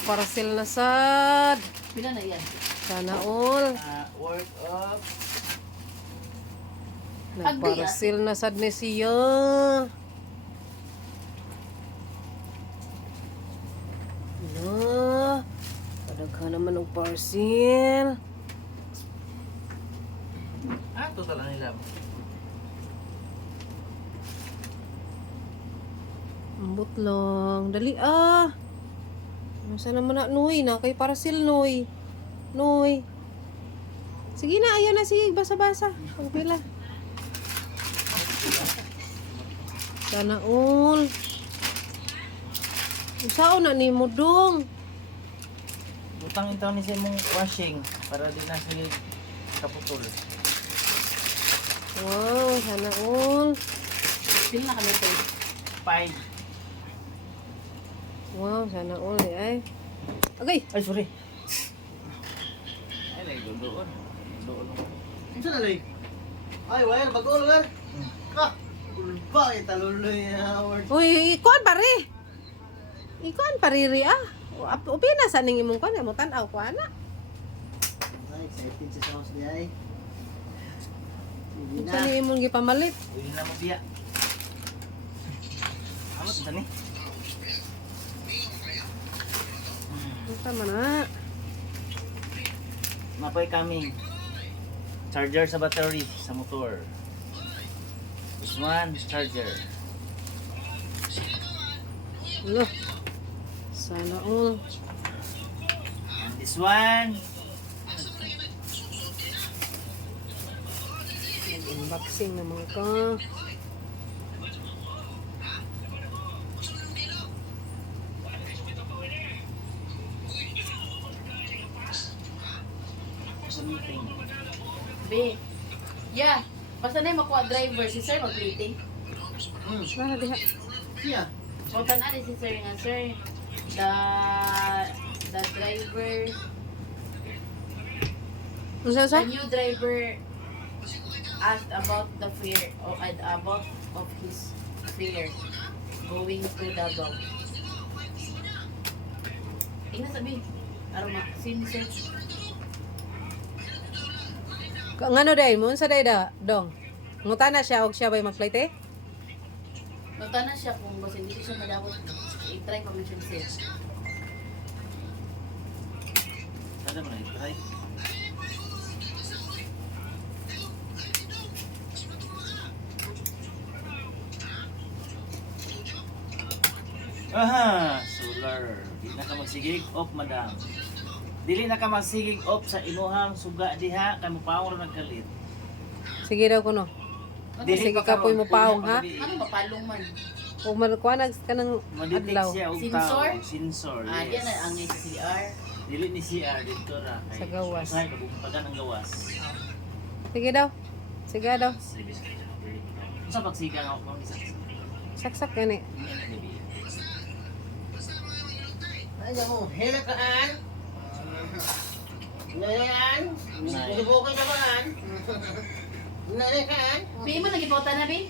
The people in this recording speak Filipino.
parcel na sad. Pila na yan? Sana all. Work of Nagparcel na sad ni siya. Na. Padaghan naman ng parcel. total ang nila. Ambot lang. Dali Masa naman na, Noy. Na kay parcel, Noy. Noy. Sige na, ayan na. Sige, basa-basa. Pagpila. Sana all. Sao na ni mo dong? Butang ito ni sa mong washing para di na sila kaputol. Wow, sana all. Pila na kami ito. 5. Wow, sana all ay. Agay! Ay, sorry. Ay, lay, doon. Doon. Ano na lay? Ay, wire, bago lugar. Ka! Ulba, italuloy na word. Uy, ikuan pare. Ikuan pariri Upina sa ning imong kuan mo tan-aw ko ana. Ay, excited sa sauce di ay. Hindi Sa na. ni imong gipamalit. Uy, na mo biya. Amat ba ni? Unsa man na? Mapoy kami. Charger sa battery sa motor. This one, charger. Ulo. Sana all. And this one, Unboxing naman ka. something. B. Yeah. Basta na yung makuha driver. Si sir mag-meeting. Nara diha. Siya. Punta na si sir nga, sir. The driver, Unsa sa? the new driver asked about the fare or about of his fare going to Davao. Ina sabi, arma, sin sir. Ngano day mo unsa day da? Dong. Ngutana siya og siya bay mag-flight eh? Nagtana siya kung basta hindi siya madawat. I-try pa man siya sir. Sada mo na i-try. Aha, solar. Di na ka magsigig off, madam. Dili na ka magsigig off sa imuhang suga diha kay mupawon ra nagkalit. Sige daw kuno. Dili Sige pa ka po'y mupawong, ha? Ano ba palong man? Og malkuan ka ng Madetect adlaw. siya og Sensor? tao. Sensor, Ah, yes. diyan na ang CR. Dili ni CR dito ra kay Sa gawas. Usahay kabumpagan ang gawas. Sige daw. Sige daw. Sa pagsiga nga ako isa. Saksak gani. Ay, mo. Hela kaan. Nayan. Nilibukay na kaan. Nayan kaan. Bi mo nagipota na bi?